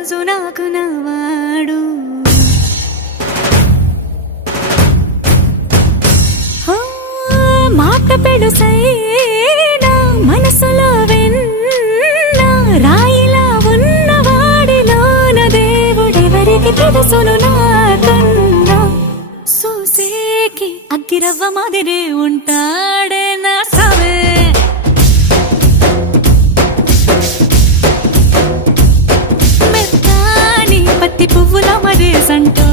రోజు నాకు నవాడు. మాట పెడుసైనా మనసులో వెన్న రాయిలా ఉన్నవాడిలోన దేవుడెవరికి తెలుసును నాకన్నా. సూసేకి అగ్గిరవ్వ మాదిరే ఉంటాడే నా సవే. మెత్తాని పత్తి పువ్వుల మరే సంటో